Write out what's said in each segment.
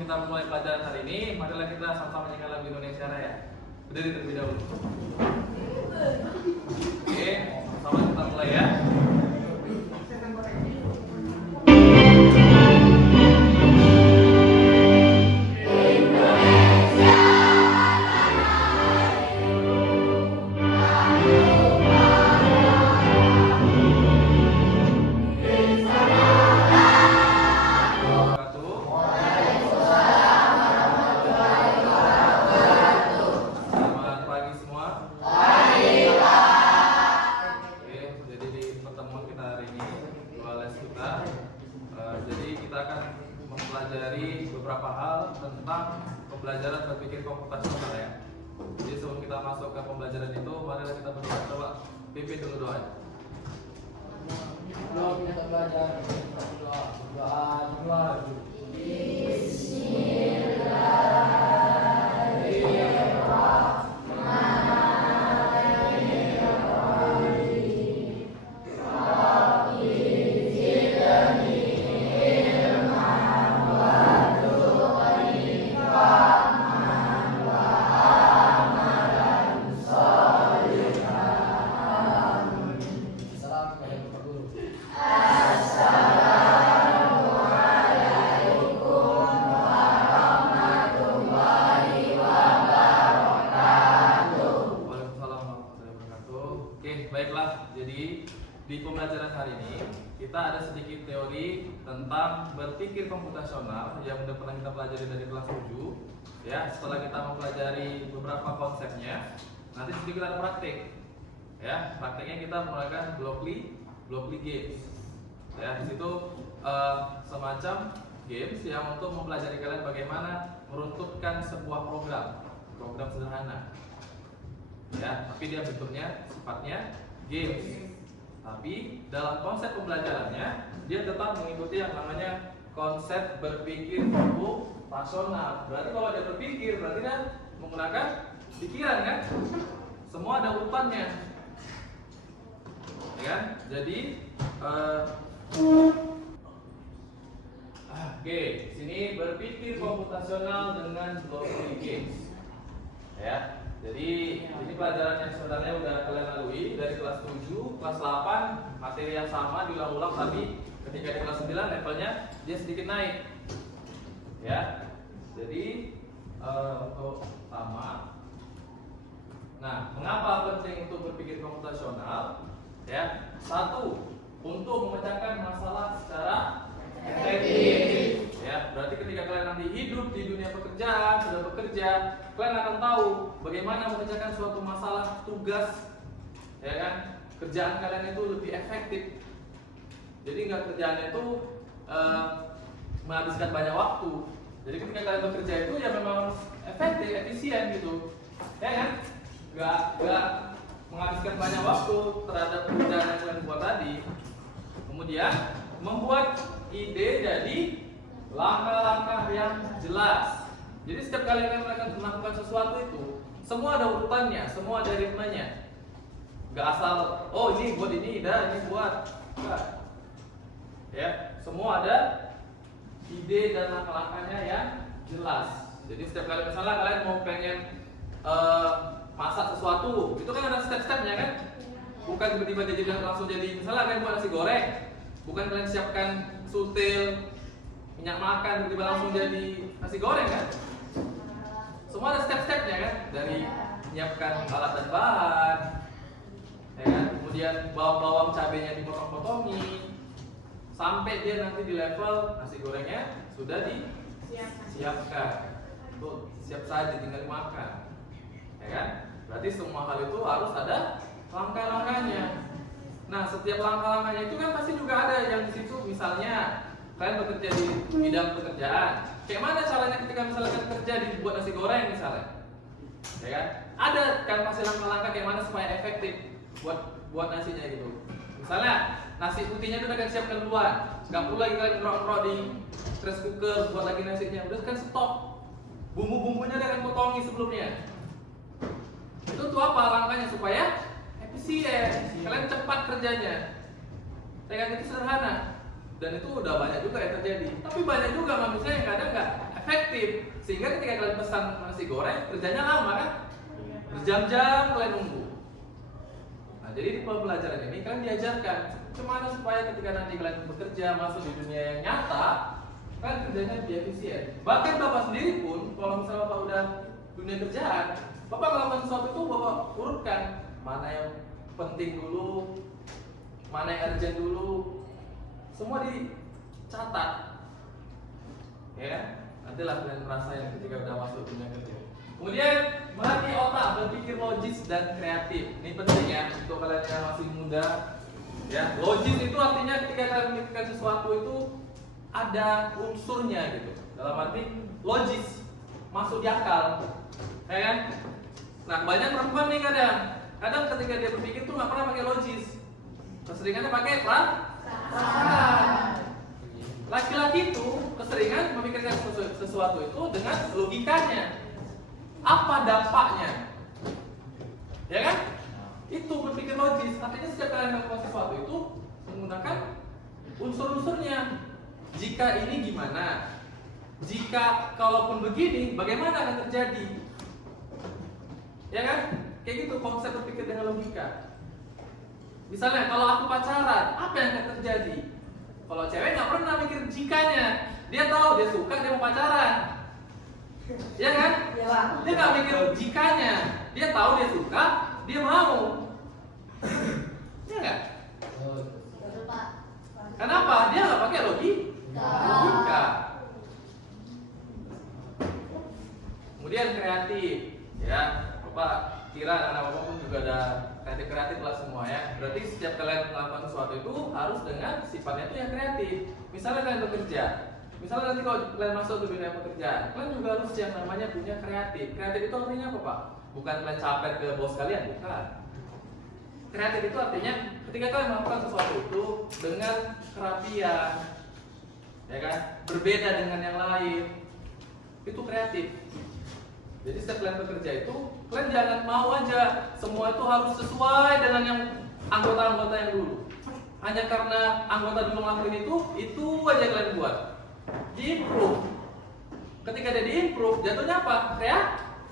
kita mulai pelajaran hari ini, marilah kita sama-sama nyanyikan lagu Indonesia Raya. Berdiri terlebih dahulu. Oke, sama kita mulai ya. Beberapa hal tentang pembelajaran berpikir komputasional ya. Jadi sebelum kita masuk ke pembelajaran itu, marilah kita berdoa. Coba pimpin dulu doa. Sebelum kita belajar, kita berdoa. Di pembelajaran hari ini kita ada sedikit teori tentang berpikir komputasional yang sudah pernah kita pelajari dari kelas 7 ya. Setelah kita mempelajari beberapa konsepnya, nanti sedikit ada praktik ya. Praktiknya kita menggunakan Blockly Games ya. Di situ semacam games yang untuk mempelajari kalian bagaimana meruntuhkan sebuah program sederhana ya, tapi dia bentuknya sifatnya games. Tapi dalam konsep pembelajarannya dia tetap mengikuti yang namanya konsep berpikir komputasional. Berarti kalau dia berpikir berarti kan menggunakan pikiran kan? Semua ada urutannya, ya kan? Jadi oke, sini berpikir komputasional dengan Blockly Games, ya. Jadi ini pelajaran yang sebenarnya udah kalian lalui dari kelas 7, kelas 8 materi yang sama diulang-ulang, tapi ketika di kelas 9 levelnya dia sedikit naik. Ya. Jadi untuk pertama, nah, mengapa penting untuk berpikir komputasional? Ya, satu, untuk memecahkan masalah secara efektif. Ya, berarti ketika kalian nanti hidup di dunia pekerjaan, sudah bekerja, kalian akan tahu bagaimana memecahkan suatu masalah tugas, ya kan? Kerjaan kalian itu lebih efektif. Jadi nggak kerjaan itu menghabiskan banyak waktu. Jadi ketika kalian bekerja itu ya memang efektif, efisien gitu, ya kan? Nggak menghabiskan banyak waktu terhadap pekerjaan yang kalian buat tadi. Kemudian membuat ide jadi langkah-langkah yang jelas. Jadi setiap kali kalian akan melakukan sesuatu itu, semua ada urutannya, semua ada ritmenya. Gak asal, oh ini buat ini, dah ini buat. Enggak. Ya, semua ada ide dan langkah-langkahnya yang jelas. Jadi setiap kali misalnya kalian mau pengen masak sesuatu, itu kan ada step-stepnya kan? Bukan tiba-tiba jadi langsung jadi, misalnya kalian buat nasi goreng, bukan kalian siapkan sutil, minyak makan, tiba-tiba langsung jadi nasi goreng kan? Semua ada step-stepnya kan? Dari menyiapkan alat dan bahan, ya kan? Kemudian bawang-bawang cabenya dipotong-potongi, sampai dia nanti di level nasi gorengnya sudah disiapkan. Tuh, siap saja tinggal dimakan, ya kan? Berarti semua hal itu harus ada langkah-langkahnya. Nah, setiap langkah-langkahnya itu kan pasti juga ada yang di situ. Misalnya kalian bekerja di bidang pekerjaan, kayak mana caranya ketika misalnya kalian kerja di buat nasi goreng misalnya, ya kan? Ada kan pasti langkah-langkah kayak mana supaya efektif buat nasinya gitu. Misalnya nasi putihnya itu udah kalian siapkan duluan, nggak perlu lagi kalian ngerok-ngerok di rice cooker buat lagi nasinya, udah kan stok. Bumbu-bumbunya udah kalian potongi sebelumnya. Itu tuh apa langkahnya supaya efisien, kalian cepat kerjanya. Ya kan, itu sederhana. Dan itu udah banyak juga yang terjadi. Tapi banyak juga manusia yang kadang nggak efektif. efektif. Sehingga ketika kalian pesan nasi goreng, kerjanya lama kan? Berjam-jam kalian nunggu. Nah, jadi di pembelajaran ini kalian diajarkan gimana supaya ketika nanti kalian bekerja masuk di dunia yang nyata, kalian kerjanya lebih efisien. Bahkan Bapak sendiri pun, kalau misalnya Bapak udah dunia kerjaan, Bapak melakukan sesuatu itu Bapak urutkan mana yang penting dulu, mana yang urgent dulu, semua dicatat. Ya, nantilah kalian merasain ketika udah masuk dunia kerja. Kemudian melatih otak berpikir logis dan kreatif. Ini penting ya untuk kalian yang masih muda. Ya, logis itu artinya ketika kalian memikirkan sesuatu itu ada unsurnya gitu. Dalam arti logis, masuk di akal, ya kan? Nah, banyak perempuan nih kadang ketika dia berpikir tuh nggak pernah pakai logis, keseringannya pakai perasaan. Laki-laki itu keseringan memikirkan sesuatu itu dengan logikanya. Apa dampaknya? Ya kan? Itu berpikir logis. Artinya setiap kalian melakukan sesuatu itu menggunakan unsur-unsurnya. Jika ini gimana? Jika kalaupun begini, bagaimana akan terjadi? Ya kan? Kayak gitu konsep berpikir dengan logika. Misalnya kalau aku pacaran, apa yang akan terjadi? Kalau cewek nggak pernah mikir jikanya, dia tahu dia suka, dia mau pacaran, ya kan? Dia nggak mikir jikanya, dia tahu dia suka, dia mau, ya nggak? Kenapa? Dia nggak pakai logika. Kemudian kreatif, ya. Bapak kira anak bapak pun juga ada kreatif lah semua ya. Berarti setiap kalian melakukan sesuatu itu harus dengan sifatnya itu yang kreatif. Misalnya kalian bekerja, misalnya nanti kalau kalian masuk ke dunia pekerjaan, kalian juga harus yang namanya punya kreatif. Kreatif itu artinya apa Pak? Bukan kalian capek ke bos kalian, bukan. Kreatif itu artinya ketika kalian melakukan sesuatu itu dengan kerapian, ya kan? Berbeda dengan yang lain, itu kreatif. Jadi setiap kalian bekerja itu, kalian jangan mau aja semua itu harus sesuai dengan yang anggota-anggota yang dulu. Hanya karena anggota dulu ngelakuin itu aja kalian buat. Di-improve. Ketika dia di-improve, jatuhnya apa?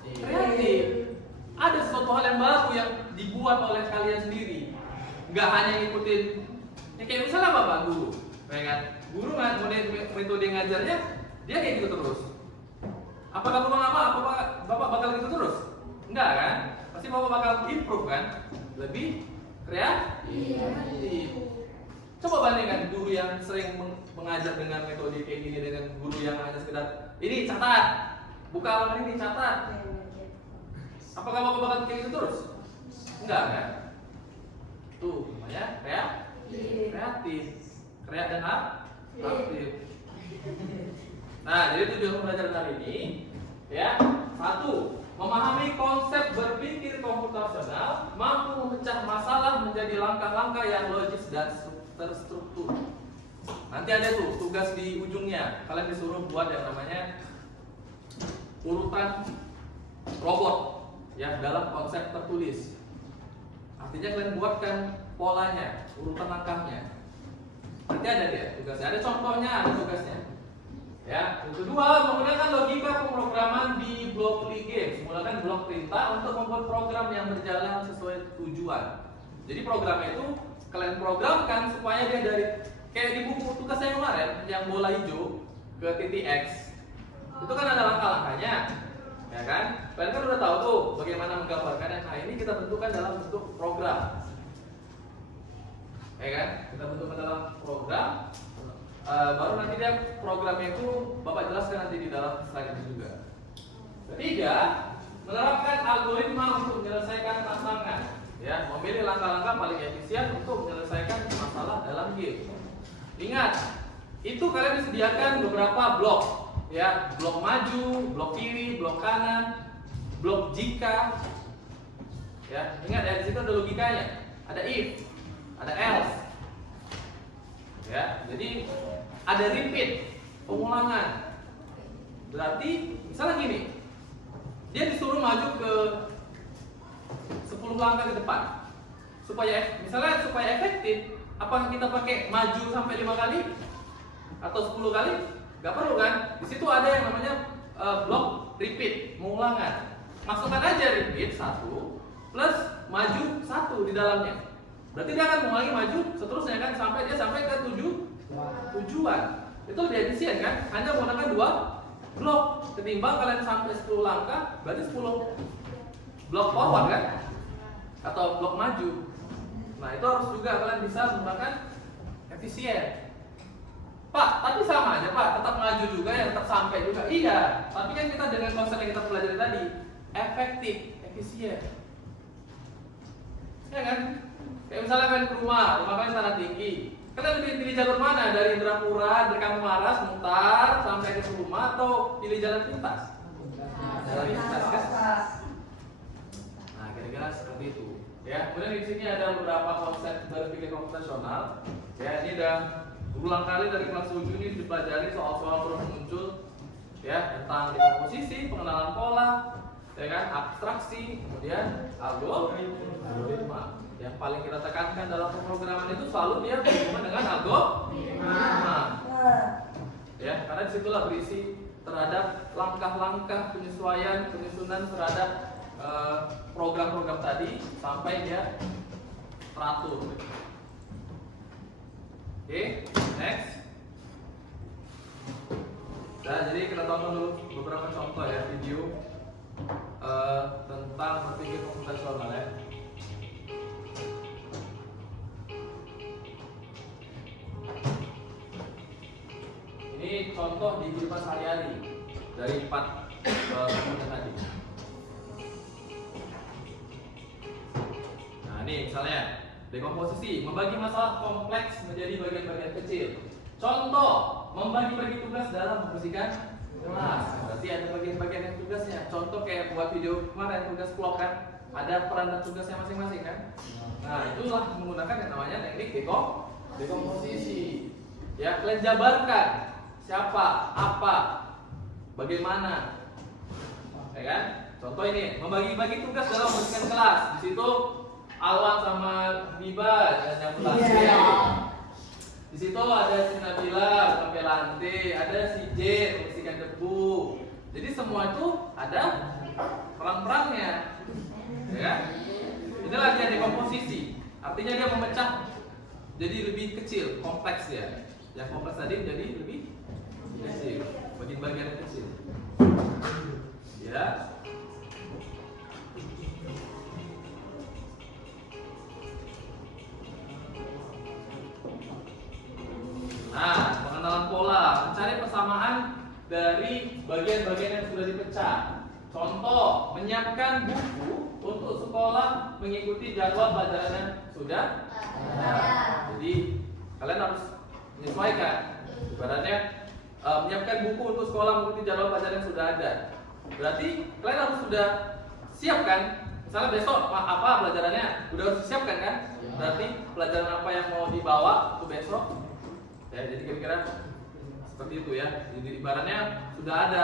Kreatif. Ada sesuatu hal yang baru yang dibuat oleh kalian sendiri. Nggak hanya ngikutin, ya kayak misalnya Bapak guru, ya kan? Guru kan, metode ngajarnya, dia kayak gitu terus. Apakah Bapak bakal gitu terus? Enggak kan? Pasti Bapak bakal improve kan? Lebih kreatif. Coba bandingkan guru yang sering mengajar dengan metode kayak gini dengan guru yang hanya sekedar ini catat, buka halaman ini catat. Apakah Bapak bakal kayak gitu terus? Enggak kan? Tuh namanya kreatif. Dan aktif. Nah, jadi tujuan pembelajaran hari ini ya, 1. Memahami konsep berpikir komputasional, mampu memecah masalah menjadi langkah-langkah yang logis dan terstruktur. Nanti ada tuh tugas di ujungnya, kalian disuruh buat yang namanya urutan robot ya dalam konsep tertulis. Artinya kalian buatkan polanya, urutan langkahnya. Nanti ada dia tugasnya, ada contohnya, ada tugasnya. Ya, yang kedua, menggunakan logika pemrograman di blok games. Menggunakan blok perintah untuk membuat program yang berjalan sesuai tujuan. Jadi programnya itu kalian programkan supaya dia dari kayak di buku tugas saya kemarin yang bola hijau ke titik X. Itu kan ada langkah-langkahnya. Ya kan? Kalian kan udah tahu tuh bagaimana menggambarkannya. Nah, ini kita bentukkan dalam bentuk program. Ya kan? Kita bentukkan dalam program. Baru nanti dia programnya itu Bapak jelaskan nanti di dalam slide itu juga. Ketiga, menerapkan algoritma untuk menyelesaikan tantangan. Ya, memilih langkah-langkah paling efisien untuk menyelesaikan masalah dalam game. Ingat, itu kalian disediakan beberapa blok, ya, blok maju, blok kiri, blok kanan, blok jika. Ya, ingat ya, di situ ada logikanya. Ada if, ada else. Ya, jadi ada repeat, pengulangan. Berarti misalnya gini, dia disuruh maju ke 10 langkah ke depan. Misalnya supaya efektif, apakah kita pakai maju sampai 5 kali atau 10 kali? Gak perlu kan? Di situ ada yang namanya ulangan. Masukkan aja repeat 1 plus maju 1 di dalamnya. Berarti dia akan mengulangi maju seterusnya kan sampai dia sampai ke tujuan. Itu lebih efisien kan? Hanya menggunakan 2 blok ketimbang kalian sampai 10 langkah, berarti 10 blok forward kan? Atau blok maju. Nah, itu harus juga kalian bisa menggunakan efisien. Pak, tapi sama aja Pak, tetap maju juga ya, tetap sampai juga. Iya, tapi kan kita dengan konsep yang kita pelajari tadi, efektif, efisien. Ya kan? Kayak misalnya kalian ke rumah kalian sana tinggi. Kalian lebih pilih jalur mana? Dari Indrapura, dari Kampung Maras, mutar sampai ke rumah, atau pilih jalan pintas? Jalan pintas kan? Nah, kira-kira seperti itu. Ya, kemudian di sini ada beberapa konsep berpikir komputasional. Ya, ini udah berulang kali dari kelas 7 ini dipelajari soal-soal terus muncul. Ya, tentang dekomposisi, pengenalan pola, ya kan, abstraksi, kemudian algoritma. Yang paling kita tekankan dalam pemrograman itu selalu dia berhubungan dengan algoritma. Ya, karena disitulah berisi terhadap langkah-langkah penyesuaian, penyusunan terhadap program-program tadi sampai dia teratur. Oke, next. Nah, jadi kita tonton dulu beberapa contoh ya video tentang berpikir komputasional ya. Ini contoh di kehidupan sehari-hari dari 4 komponen tadi. Nah, ini misalnya dekomposisi, membagi masalah kompleks menjadi bagian-bagian kecil. Contoh, membagi-bagi tugas dalam membersihkan kelas. Berarti ada bagian-bagian yang tugasnya. Contoh kayak buat video kemarin tugas vlog kan, ada peran dan tugasnya masing-masing kan. Nah, itulah menggunakan yang namanya teknik dekomposisi. Ya, kalian jabarkan siapa, apa, bagaimana, ya kan? Contoh ini, membagi-bagi tugas dalam membersihkan kelas. Di situ Alwan sama Biba yang lantai. Di situ ada si Nabila sampai lantai, ada si J membersihkan debu. Jadi semua itu ada peran-perannya, ya kan? Inilah dia dekomposisi. Artinya dia memecah jadi lebih kecil, kompleks ya. Yang kompleks tadi menjadi lebih kecil, bagian-bagian kecil. Ya. Nah, pengenalan pola, mencari persamaan dari bagian-bagian yang sudah dipecah. Contoh, menyiapkan buku untuk sekolah mengikuti jadwal pelajaran yang sudah ada. Jadi kalian harus menyesuaikan. Ibaratnya menyiapkan buku untuk sekolah mengikuti jadwal pelajaran yang sudah ada. Berarti kalian harus sudah siap kan? Misalnya besok apa pelajarannya udah harus disiapkan kan? Berarti pelajaran apa yang mau dibawa untuk besok? Ya, jadi kira-kira seperti itu ya. Jadi ibaratnya sudah ada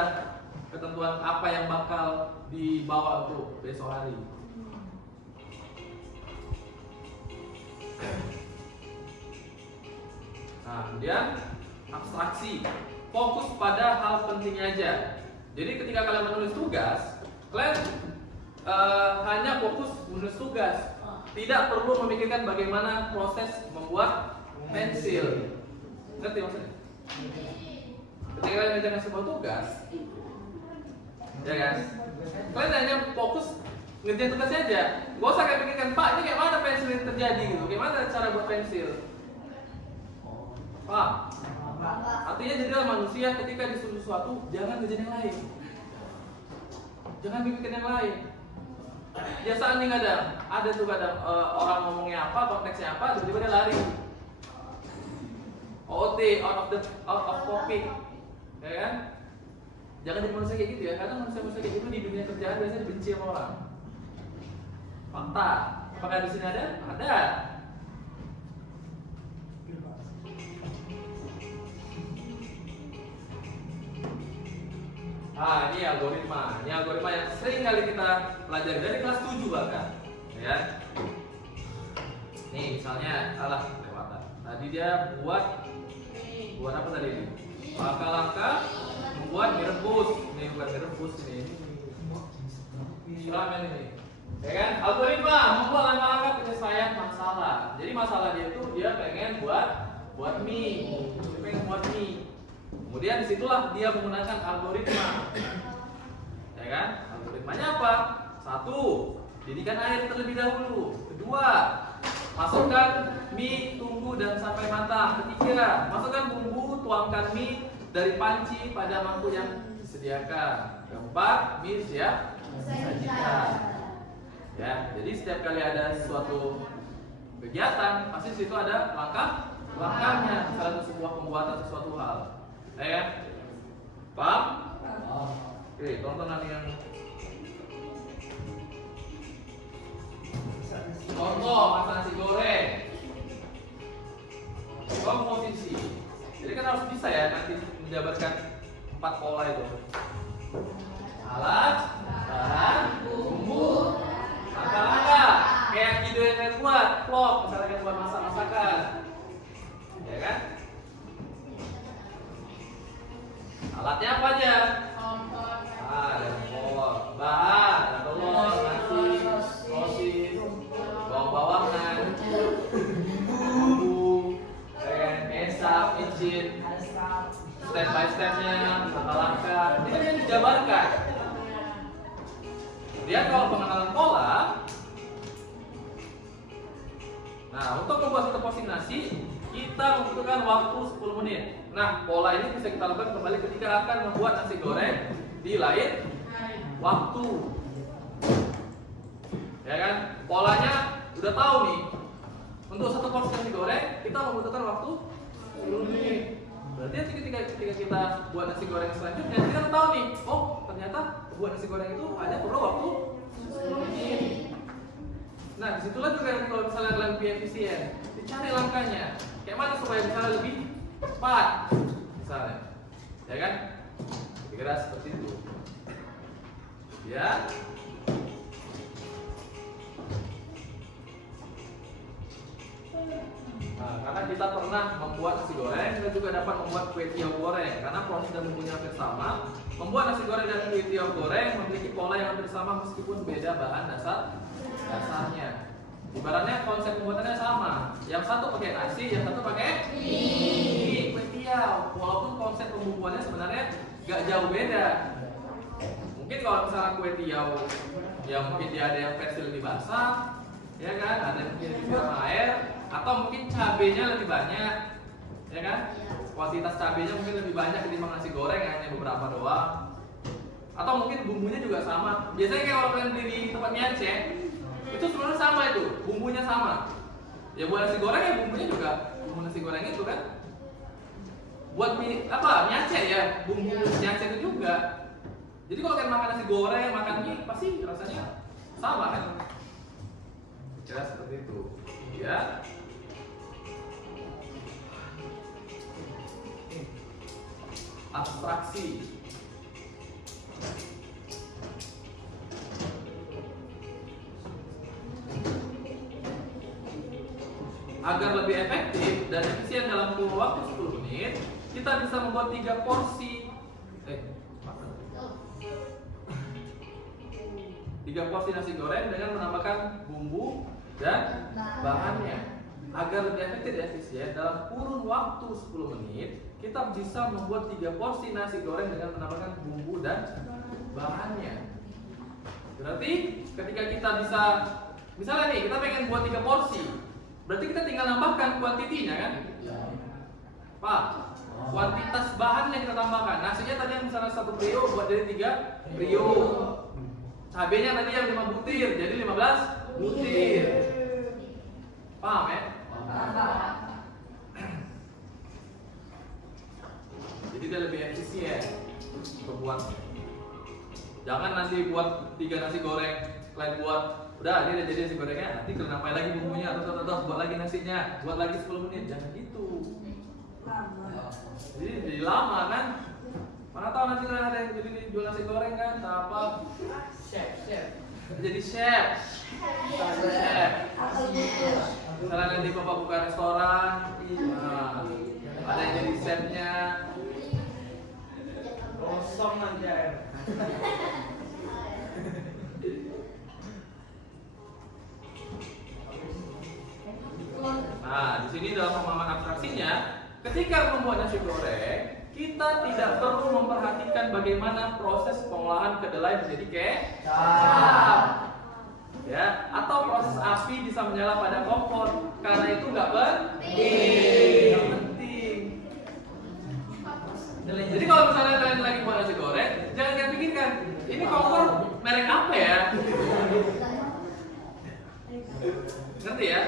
ketentuan apa yang bakal dibawa untuk besok hari. Nah, kemudian abstraksi, fokus pada hal penting aja. Jadi ketika kalian menulis tugas, kalian hanya fokus menulis tugas, tidak perlu memikirkan bagaimana proses membuat pensil. Ngerti maksudnya? Ketika kalian mengerjakan sebuah tugas, ya kan? Kalian hanya fokus ngerjain tugasnya aja. Gak usah kayak pikirkan, Pak, ini kayak mana pensil ini terjadi gitu. Gimana cara buat pensil? Pak, artinya jadilah manusia ketika disuruh sesuatu, jangan ngerjain yang lain. Jangan mikirkan yang lain. Biasaan nih ada tuh kadang orang ngomongnya apa, konteksnya apa, tiba-tiba dia lari. OOT, out of topic, ya kan? Jangan jadi manusia kayak gitu ya, karena manusia-manusia kayak gitu di dunia kerjaan biasanya dibenci sama orang. Fakta, apakah di sini ada? Ada. Ah, ini algoritma. Ini algoritma yang sering kali kita pelajari dari kelas 7 bahkan, ya. Nih, misalnya salah kelewatan. Tadi dia buat apa tadi ini? Langkah-langkah membuat mie rebus. Ini bukan mie rebus ini. ramen ini. Ya kan? Algoritma membuat langkah-langkah penyelesaian masalah. Jadi masalah dia itu dia pengen buat mie. Dia pengen buat mie. Kemudian disitulah dia menggunakan algoritma. Ya kan? Algoritmanya apa? 1. Didihkan air terlebih dahulu. 2. Masukkan mie, tunggu dan sampai matang. 3. Masukkan bumbu, tuangkan mie dari panci pada mangkuk yang disediakan. 4. Mie siap disajikan. Ya, jadi setiap kali ada suatu kegiatan, pasti di situ ada langkahnya dalam sebuah pembuatan sesuatu hal. Ya kan? Paham? Oke, tonton nanti yang contoh masak nasi goreng. Komposisi. Jadi kan harus bisa ya nanti menjabarkan 4 pola itu. Alat, bahan, bumbu, langkah-langkah. Kayak video yang kalian buat, vlog, misalnya kalian buat masak-masakan. Ya kan? Alatnya apa aja? Ada kompor, bahan, ada telur, nasi, sosis, bawang-bawangan, bumbu, kecap, micin, step by stepnya, langkah-langkah. Ini kan yang dijabarkan. Kemudian kalau pengenalan pola, nah untuk membuat satu porsi nasi kita membutuhkan waktu 10 menit. Nah pola ini bisa kita lakukan kembali ketika akan membuat nasi goreng di lain waktu. Ya kan? Polanya udah tahu nih. Untuk satu porsi nasi goreng kita membutuhkan waktu 10 menit. Berarti ketika kita buat nasi goreng selanjutnya kita kan tahu nih, oh ternyata buat nasi goreng itu hanya perlu waktu 10 menit. Nah disitulah juga kalau misalnya kalian lebih efisien, dicari langkahnya. Kayak mana supaya misalnya lebih cepat, misalnya, ya kan? Kira-kira seperti itu. Ya. Nah, karena kita pernah membuat nasi goreng, kita juga dapat membuat kue tiaw goreng. Karena proses dan bumbunya hampir sama, membuat nasi goreng dan kue tiaw goreng memiliki pola yang hampir sama meskipun beda bahan dasarnya. Ibaratnya konsep pembuatannya sama. Yang satu pakai nasi, yang satu pakai mie, kue tiaw. Walaupun konsep pembuatannya sebenarnya gak jauh beda. Mungkin kalau misalnya kue tiaw, ya mungkin dia ada yang versi lebih basah, ya kan? Ada yang mungkin disiram air, atau mungkin cabenya lebih banyak, ya kan? Kuantitas cabenya mungkin lebih banyak ketimbang nasi goreng hanya beberapa doang. Atau mungkin bumbunya juga sama. Biasanya kayak kalau kalian beli di tempat mie Aceh, itu sebenarnya sama itu, bumbunya sama. Ya buat nasi goreng ya bumbunya juga bumbu nasi goreng itu kan. Buat mie apa? Mie Aceh ya, bumbu mie Aceh itu juga. Jadi kalau kalian makan nasi goreng, makan mie pasti rasanya sama kan? Kira seperti itu. Ya. Abstraksi. Agar lebih efektif dan efisien dalam kurun waktu 10 menit, kita bisa membuat 3 porsi 3 porsi nasi goreng dengan menambahkan bumbu dan bahannya. Agar lebih efektif dan efisien dalam kurun waktu 10 menit, kita bisa membuat 3 porsi nasi goreng dengan menambahkan bumbu dan bahannya. Berarti ketika kita bisa, misalnya nih kita pengen buat 3 porsi, berarti kita tinggal nambahkan kuantitinya kan? Pak, kuantitas bahan yang kita tambahkan. Nasinya tadi yang misalnya 1 brio buat dari 3 brio. Cabenya tadi yang 5 butir, jadi 15 butir. Paham ya? Jadi dia lebih efisien untuk buat. Jangan nanti buat 3 nasi goreng, kalian buat udah ini udah jadi nasi gorengnya, nanti kalian nambahin lagi bumbunya, terus buat lagi nasinya, buat lagi 10 menit, jangan gitu. Jadi lama kan? Mana tahu nanti ada yang jadi jual nasi goreng kan, tak apa? Chef. Jadi chef. Misalnya nanti bapak buka restoran, nah, ada yang jadi chefnya. Kosong aja. bagaimana proses pengolahan kedelai menjadi kecap. Ya, atau proses api bisa menyala pada kompor karena itu nggak penting. Jadi kalau misalnya kalian lagi buat nasi goreng, jangan kalian pikirkan ini kompor merek apa ya? Ngerti ya?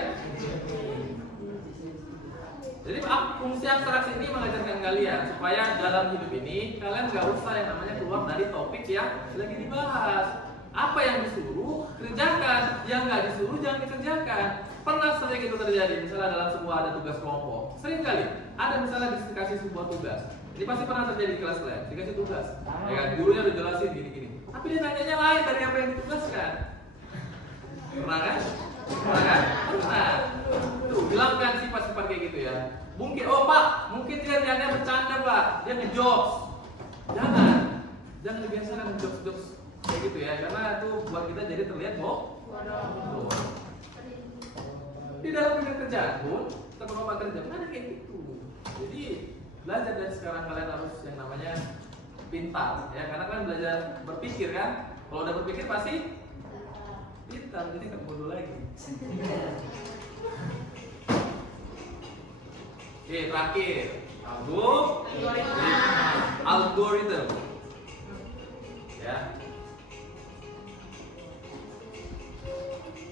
Jadi fungsi abstraksi ini mengajarkan kalian supaya dalam hidup ini kalian nggak usah yang namanya keluar dari topik yang lagi dibahas. Apa yang disuruh kerjakan, yang nggak disuruh jangan dikerjakan. Pernah sering itu terjadi, misalnya dalam sebuah ada tugas kelompok. Sering kali ada misalnya dikasih sebuah tugas. Ini pasti pernah terjadi di kelas kalian, dikasih tugas. Ya kan, gurunya udah jelasin gini-gini. Tapi dia nanyanya lain dari apa yang ditugaskan. Pernah kan? Pernah kan? Pernah. Tuh, hilangkan sifat-sifat kayak gitu ya. Mungkin, oh Pak, mungkin dia niatnya bercanda Pak, dia ngejokes. Jangan dibiasakan ngejokes-jokes kayak gitu ya, karena itu buat kita jadi terlihat bodoh. Di dalam dunia kerjaan pun, teman-teman kerja pun ada kayak gitu. Jadi belajar dari sekarang kalian harus yang namanya pintar, ya, karena kalian belajar berpikir kan. Kalau udah berpikir pasti pintar, jadi nggak bodoh lagi. Oke, terakhir algoritma. Ya.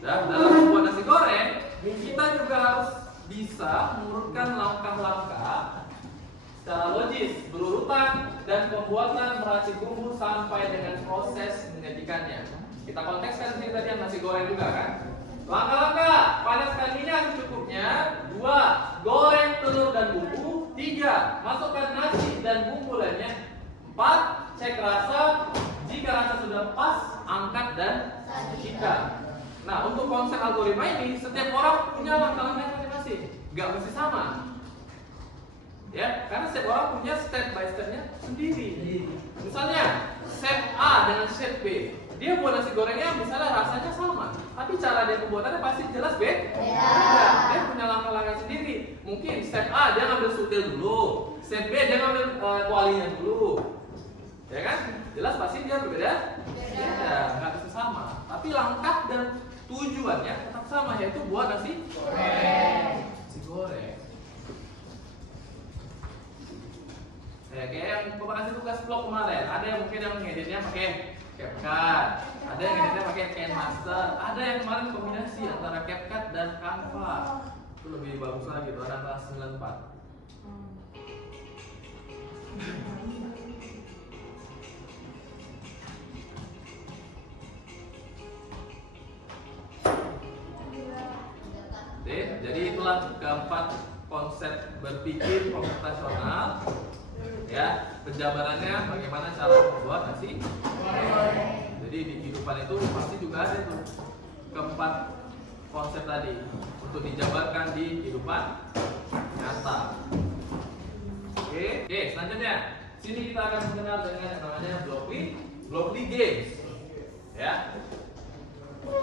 Dan dalam membuat nasi goreng, kita juga harus bisa mengurutkan langkah-langkah secara logis, berurutan, dan pembuatan meracik bumbu sampai dengan proses menyajikannya. Kita kontekskan di sini tadi yang nasi goreng juga kan. Langkah-langkah: panaskan minyak secukupnya. 2. Goreng telur dan bumbu. 3. Masukkan nasi dan bumbu lainnya. 4. Cek rasa. Jika rasa sudah pas, angkat dan sajikan. Nah, untuk konsep algoritma ini, setiap orang punya langkah-langkah masing-masing, nggak mesti sama. Ya, karena setiap orang punya step by stepnya sendiri. Misalnya, step A dengan step B, dia buat nasi gorengnya misalnya rasanya sama, tapi cara dia pembuatannya pasti jelas beda. Dia punya langkah-langkah sendiri. Mungkin step A dia ngambil sutil dulu, step B dia ngambil kualinya dulu. Ya kan? Jelas pasti dia berbeda. Nggak bisa sama. Tapi langkah dan tujuannya tetap sama, yaitu buat nasi goreng. Ya, kayak yang Bapak kasih tugas vlog kemarin, ada yang mungkin yang ngeditnya pakai CapCut, ada yang ngeditnya pakai KineMaster, ada yang kemarin kombinasi antara CapCut dan Canva. Itu lebih bagus lagi, itu ada kelas 94. Jadi itulah keempat konsep berpikir komputasional. Ya, penjabarannya bagaimana cara membuat nasi goreng. Jadi di kehidupan itu pasti juga ada tuh keempat konsep tadi untuk dijabarkan di kehidupan nyata. Oke, selanjutnya sini kita akan mengenal dengan yang namanya Blockly Games. Ya,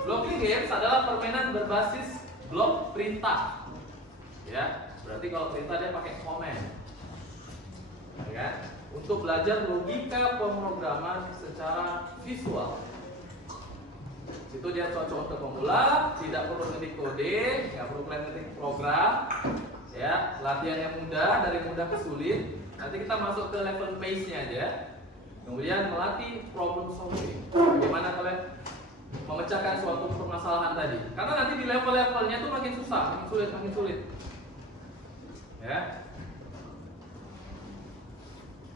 Blockly Games adalah permainan berbasis blok perintah. Ya, berarti kalau perintah dia pakai komen. Ya kan? Untuk belajar logika pemrograman secara visual. Itu dia cocok untuk pemula, tidak perlu ngetik kode, nggak perlu kalian ngetik program. Ya, latihan yang mudah, dari mudah ke sulit. Nanti kita masuk ke level pace-nya aja. Kemudian melatih problem solving. Bagaimana kalian memecahkan suatu permasalahan tadi. Karena nanti di level-levelnya itu makin susah, makin sulit. Ya.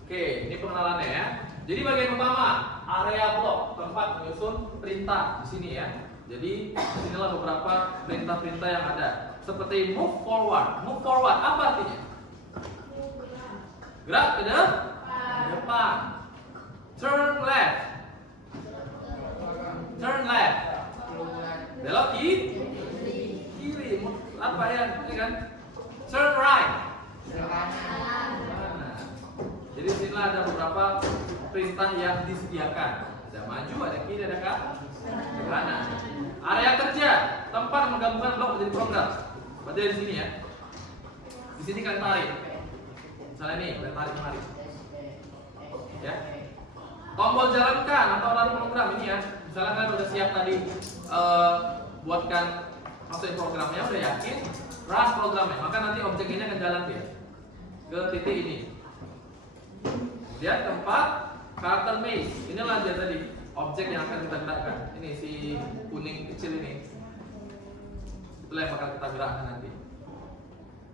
Oke, ini pengenalannya ya. Jadi bagian pertama, area blok, tempat menyusun perintah di sini ya. Jadi inilah beberapa perintah-perintah yang ada. Seperti move forward. Move forward apa artinya? Gerak ke depan. Turn left. Turn left. Belok kiri. Apa ya? Ini kan? Turn right. Jadi sini ada beberapa perintah yang disediakan. Ada maju, ada kiri, ada ke kanan. Area kerja, tempat menggabungkan blok menjadi program. Berarti di sini ya. Di sini kalian tarik. Misalnya nih, kalian tarik. Ya. tombol jalankan atau run program ini ya. Misalnya kalian udah siap tadi buatkan masukin programnya, udah yakin, run programnya, maka nanti objek ini akan jalan dia ke titik ini. Kemudian tempat karakter maze, inilah dia tadi objek yang akan kita gerakkan. Ini si kuning kecil ini, itulah yang bakal kita gerakkan nanti.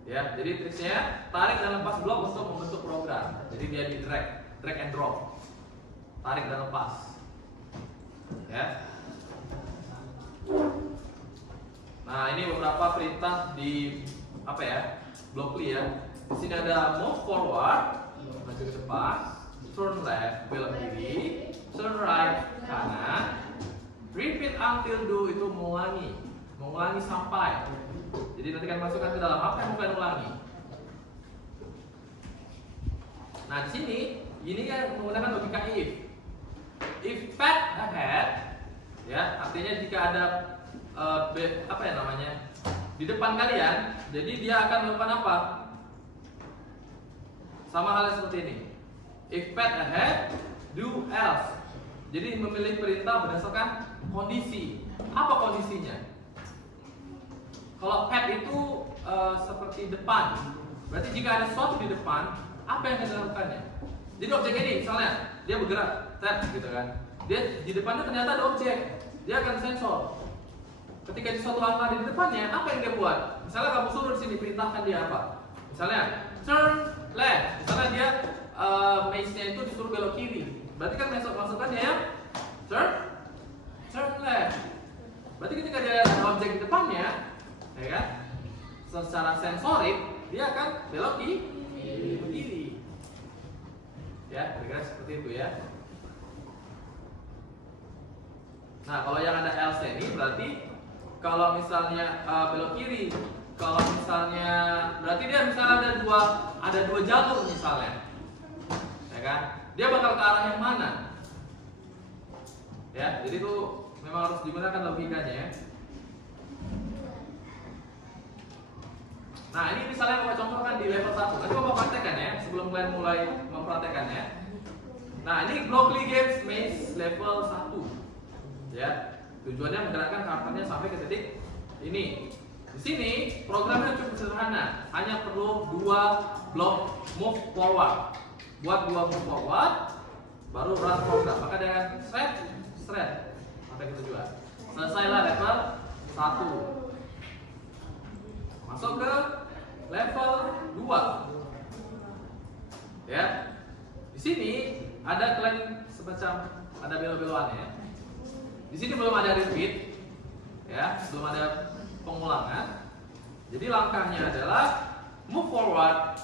Ya, jadi triksnya tarik dan lepas blok untuk membentuk program. Jadi dia di drag and drop, tarik dan lepas. Ya. Nah, ini beberapa perintah di apa ya? Blockly ya. Di sini ada move forward, maju ke depan, turn left, belok kiri, turn right, kanan, repeat until do itu mengulangi sampai. Jadi nanti kan masukkan ke dalam apa yang bukan ulangi. Nah, di sini ini kan menggunakan logika if. If path ahead, ya artinya jika ada apa ya namanya di depan kalian, jadi dia akan melakukan apa? Sama halnya seperti ini. If path ahead, do else. Jadi memilih perintah berdasarkan kondisi. Apa kondisinya? Kalau path itu seperti depan, berarti jika ada sesuatu di depan, apa yang akan dilakukannya? Jadi objek ini misalnya dia bergerak, tap gitu kan. Dia di depannya ternyata ada objek, dia akan sensor. Ketika di suatu hal ada di depannya, apa yang dia buat? Misalnya kamu suruh di sini perintahkan dia apa? Misalnya turn left, misalnya dia maze-nya itu disuruh belok kiri, berarti kan masukannya ya turn left. Berarti ketika dia ada objek di depannya, ya kan, secara sensorik dia akan belok kiri. Ya, kira-kira seperti itu ya. Nah, kalau yang ada else ini berarti kalau misalnya belok kiri, kalau misalnya berarti dia misalnya ada dua jalur misalnya, ya kan? Dia bakal ke arah yang mana? Ya, jadi itu memang harus digunakan logikanya ya. Nah, ini misalnya Bapak contohkan di level 1. Nanti Bapak praktekkan ya, sebelum kalian mulai mempraktekannya. Nah, ini Blockly Games Maze level 1. Ya, tujuannya menggerakkan karakternya sampai ke titik ini. Di sini programnya cukup sederhana, hanya perlu 2 blok move forward. Buat 2 move forward, baru run program. Maka dengan thread sampai ke tujuan. Selesailah level 1. Masuk ke level 2. Ya. Di sini ada kalian semacam ada belok-belokannya. Di sini belum ada repeat. Ya, belum ada pengulangan. Jadi langkahnya adalah move forward,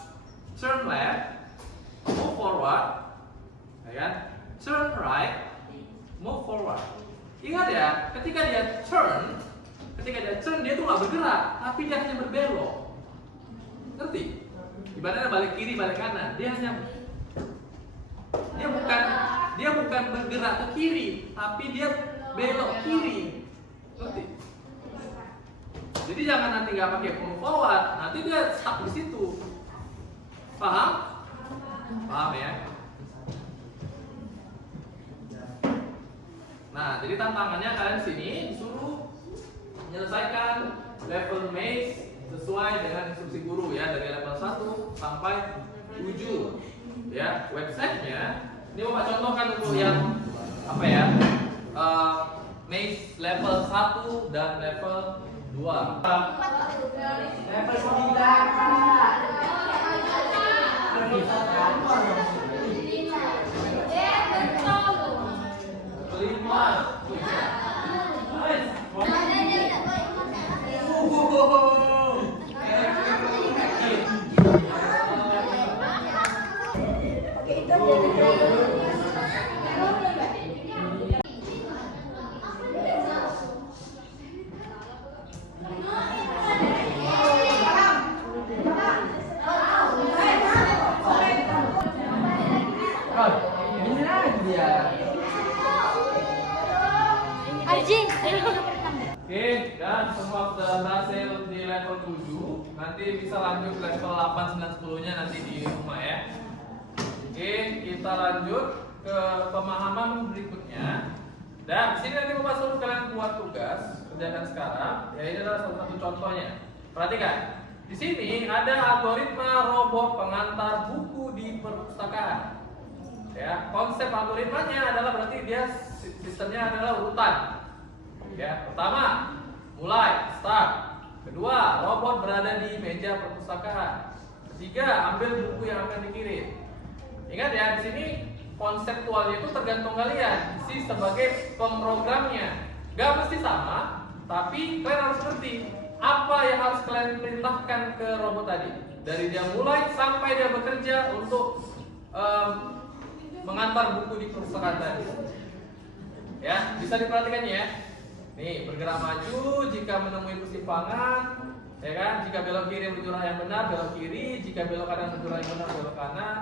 turn left, move forward, ya kan? Turn right, move forward. Ingat ya, ketika dia turn dia tuh nggak bergerak, tapi dia hanya berbelok. Ngerti? Ibaratnya balik kiri, balik kanan. Dia bukan bergerak ke kiri, tapi dia belok kiri. Ngerti? Jadi jangan nanti nggak pakai move forward, nanti dia stuck di situ. Paham? Paham ya? Nah, jadi tantangannya kalian sini disuruh menyelesaikan level maze sesuai dengan instruksi guru ya, dari level 1 sampai 7. Ya, websitenya ini Bapak contohkan untuk yang apa ya? Maze level 1 dan level 2. Level 9, Pak. Ini lagi dia. Arjin, Oke, dan semua sudah berhasil di level 7. Nanti bisa lanjut level 8, 9, 10 nya nanti di rumah ya. Oke, kita lanjut. ke pemahaman berikutnya. Dan di sini nanti Bapak suruh kalian buat tugas, kerjakan sekarang. Ya ini adalah salah satu contohnya. Perhatikan. Di sini ada algoritma robot pengantar buku di perpustakaan. Ya, konsep algoritmanya adalah berarti dia sistemnya adalah urutan. Ya, pertama, mulai, start. Kedua, robot berada di meja perpustakaan. Ketiga, ambil buku yang akan dikirim. Ingat ya, di sini konseptualnya itu tergantung kalian, si sebagai pemrogramnya. Gak mesti sama, tapi kalian harus ngerti apa yang harus kalian perintahkan ke robot tadi. Dari dia mulai sampai dia bekerja untuk mengantar buku di perpustakaan tadi. Ya, bisa diperhatikan ya. Nih, bergerak maju jika menemui persimpangan, ya kan? Jika belok kiri menuju arah yang benar, belok kiri. Jika belok kanan menuju arah yang benar, belok kanan.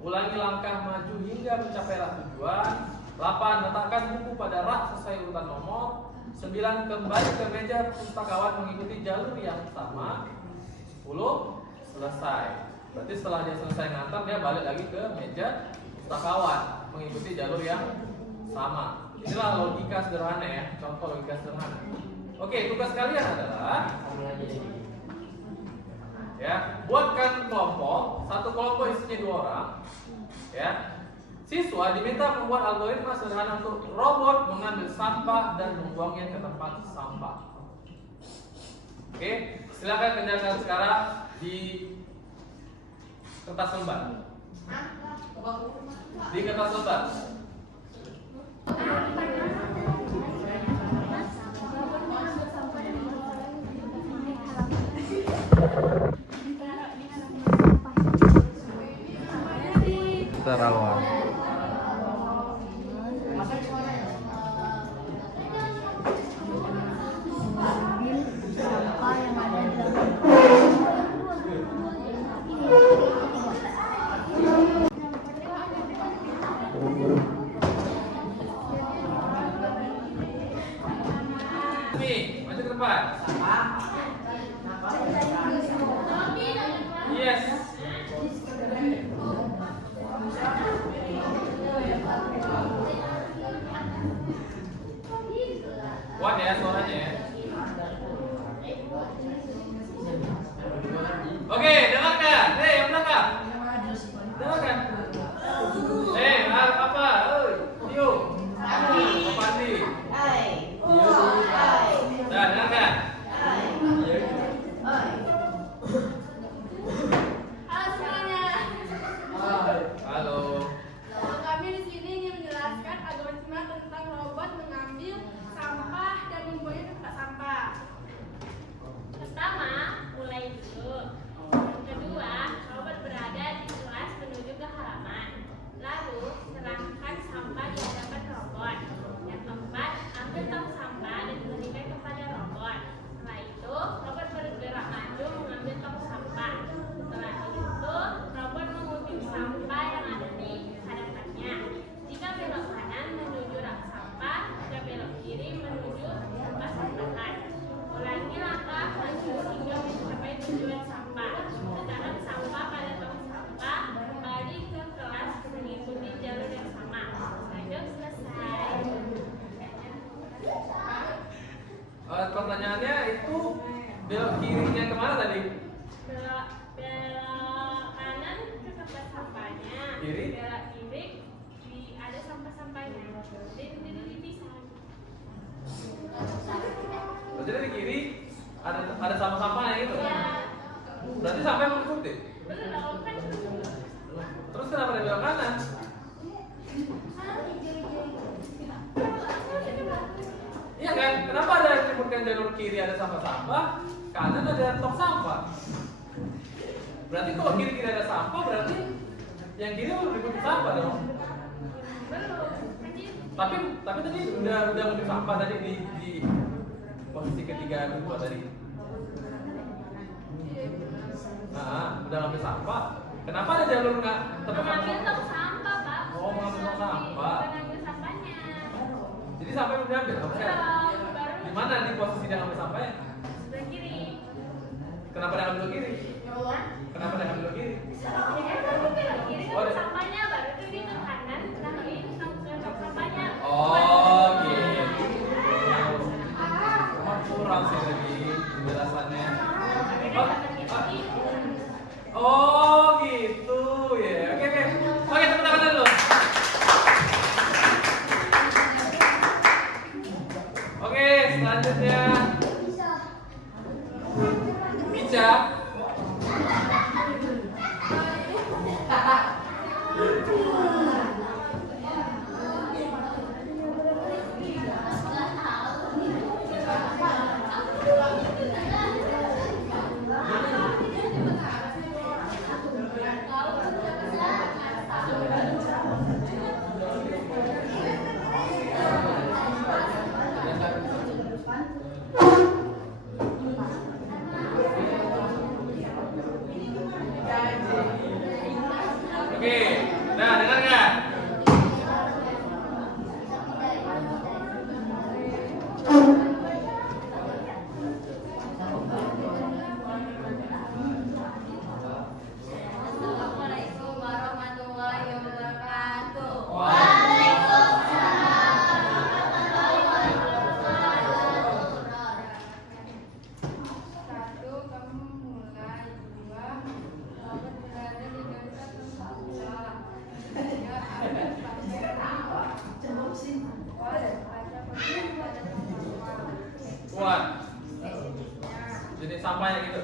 Ulangi langkah maju hingga mencapai arah tujuan. 8. Letakkan buku pada rak sesuai urutan nomor. 9. Kembali ke meja pustakawan mengikuti jalur yang sama. 10. Selesai. Berarti setelah dia selesai ngantar, dia balik lagi ke meja pustakawan mengikuti jalur yang sama. Inilah logika sederhana ya, contoh logika sederhana. Oke, tugas kalian adalah ya, buatkan kelompok. Satu kelompok isinya 2 orang. Ya. Siswa diminta membuat algoritma sederhana untuk robot mengambil sampah dan membuangnya ke tempat sampah. Oke, silakan kerjakan sekarang di kertas lembar. Di kertas lembar. Kita rawat. Nih, maju ke depan. Yes. Kuat ya suaranya ya. Oke, dengarkan. Yang belakang. Dengarkan. Apa? Tio. Pandi. Nah, dengarkan. Halo semuanya. Halo. Kami di sini ingin menjelaskan algoritma tentang robot mengambil sampah dan membuangnya ke tempat sampah. Pertama, mulai dulu. Yang kedua, robot berada di kelas menuju ke halaman. Lalu, serahkan sampah di hadapan robot. Yang keempat, ambil tong sampah dan berikan kepada robot. Setelah itu, robot bergerak maju mengambil tong sampah. Setelah itu, robot mengutip sampah yang ada di hadapannya. Jika belok kanan menuju rak sampah, jika belok kiri menuju tempat sampahan. Ulangi langkah maju hingga mencapai tujuan sampah. Letakkan sampah pada tong sampah, kembali ke kelas mengikuti jalur yang sama. Lanjut selesai. Pertanyaannya itu belok kirinya kemana tadi? Belok kanan ke tempat sampahnya. Kiri? Belok kiri ada sampah-sampahnya. Jadi dipisah. Berarti di kiri ada sampah-sampahnya gitu. Ya. Berarti sampai mengikuti. Belum kan? Terus kenapa dia belok kanan? Iya kan? Kenapa ada disebutkan jalur kiri ada sampah-sampah, kanan ada tong sampah? Berarti kalau kiri ada sampah, berarti yang kiri udah ikut sampah dong. Tapi tadi udah ngutip sampah tadi di posisi ketiga kedua tadi. Nah, udah ngambil sampah. Kenapa ada jalur nggak tetap Mengambil tong sampah, Pak. Oh, mengambil tong sampah. Mengambil sampahnya. Jadi sampah udah diambil, oke? Belum, baru Di mana di posisi dia ngambil sampahnya? sebelah kiri. Kenapa dia ngambil kiri? Kenapa dia ngambil kiri? Baru belok kiri Oh, ke sampahnya, baru ke kanan. Nah, itu selanjutnya bijak. Oke, nah dengar nggak? Assalamualaikum warahmatullahi wabarakatuh. Satu, kamu mulai. Dua, Robert berada di dekat tempat bola. Tiga, ada sampai rawa. Baca pergi pada tempat bola. Kuat. Jenis sampahnya gitu.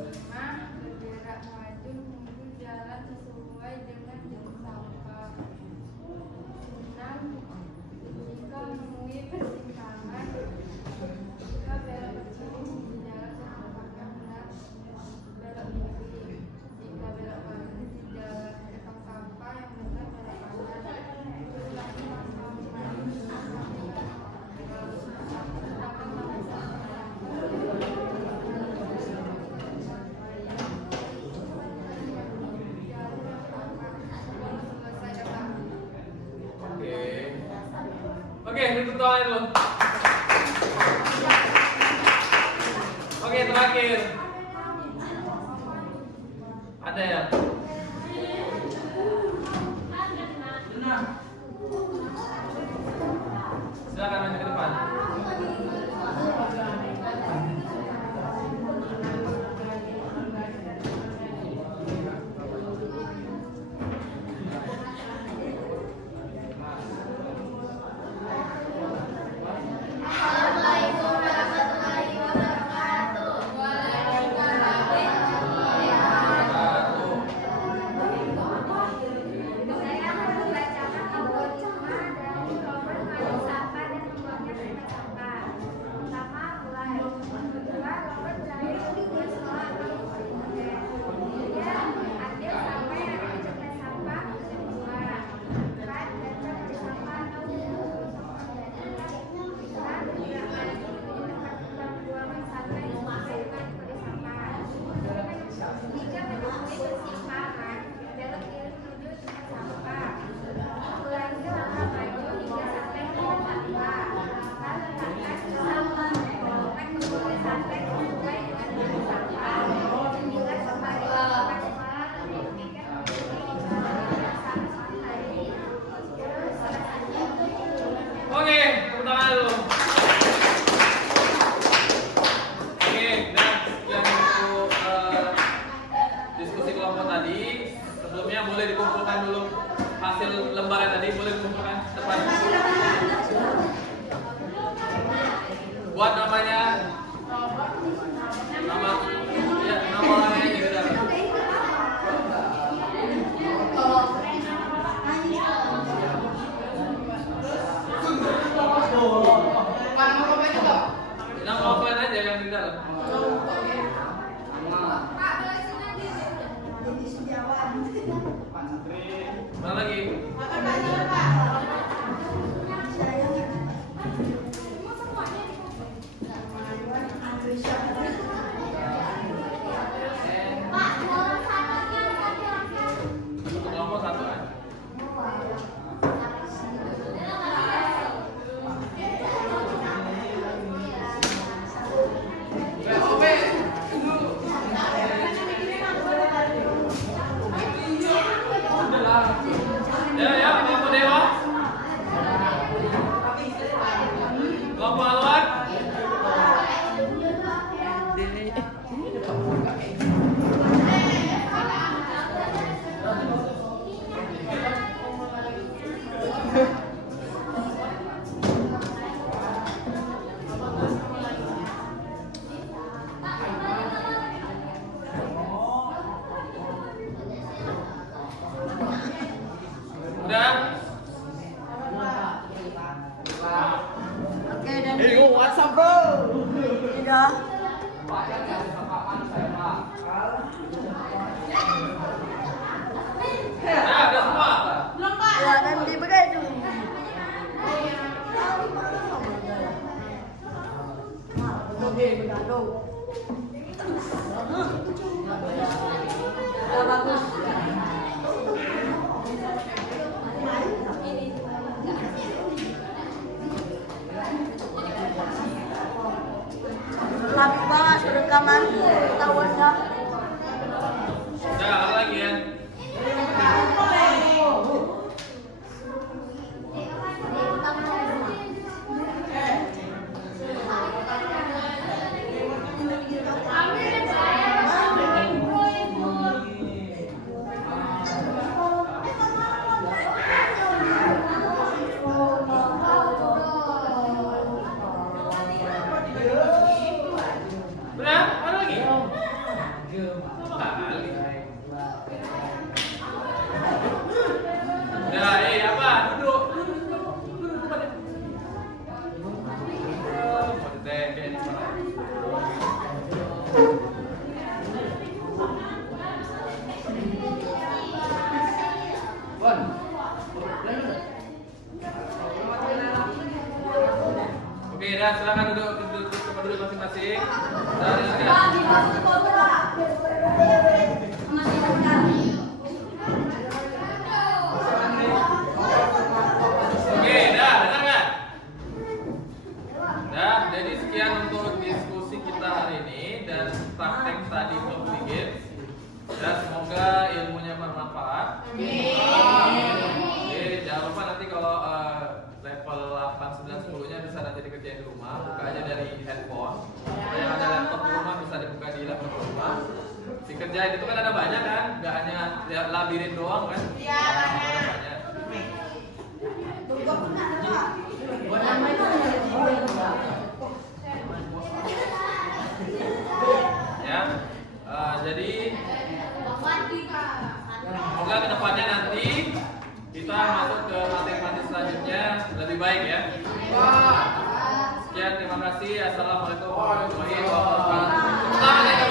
5. Bergerak maju menuju jalan sesuai dengan jalur sampah. 6. Jika menemui persimpangan, jika belok kiri di jalan sesampainya benar belok kiri. Jika belok kanan di jalan tempat sampah yang benar belok kanan. Ulangi Oke, tutup tangannya dulu. Oke, terakhir. Ada ya? Silakan maju ke depan. Assalamualaikum warahmatullahi wabarakatuh. Saya akan membacakan algoritma dari Robert mengambil sampah dan membuangnya ke tempat sampah. Pertama, mulai. Kedua, Robert berada di sekolah atau kemudian ambil sampah yang ada di tempat sampah. Kedua, empat, baca pada sampah atau buang sampah. Jika menemui persimpangan, belok kiri menuju tempat sampah. Ulangi langkah maju hingga sampai ke tempat sampah. Lalu letakkan sampah dan kemudian sampai sesuai dengan tempat sampah. 9. Kembali ke tempat sekolah untuk tiket yang sama hari. Terus selesai. Oke, tepuk tangan dulu. Oke, nah sekian untuk diskusi kelompok tadi. Sebelumnya boleh dikumpulkan dulu hasil lembaran tadi, boleh dikumpulkan depan. Buat namanya, nama, ya nama orangnya aja di dalam. Nama offline aja yang di dalam. Mana lagi? Satu kelompok satu kan? Ya, kelompok dewa. Yo, what's up, bro? Tidak. Pak, jangan sama saya, Pak. Nah, udah semua. Ya, dan diberi itu. Ya, bagus. Rapi banget rekaman ketahuan dah. Udah, apa lagi ya? Udah, apa lagi? Apa kali? Udah, apa? Duduk. Duduk pada. Kayak di mana? Bon. Oke, dah silakan duduk tempat duduk masing-masing. Dah, dengarkan. Oke, dah dengarkan. Dah, jadi sekian untuk diskusi kita hari ini dan praktek tadi Mobility Games. Dan semoga ilmunya bermanfaat. Oke, jangan lupa nanti kalau level 8, 9, 10-nya bisa nanti dikerjain di rumah. Buka aja dari handphone. Kalau yang ada laptop di rumah bisa dibuka di laptop di rumah. Dikerjain itu kan ada banyak kan, nggak hanya lihat labirin doang kan? Iya banyak. Ya, jadi semoga kedepannya nanti kita masuk ke materi-materi selanjutnya lebih baik ya. Sekian, terima kasih. Assalamualaikum warahmatullahi wabarakatuh.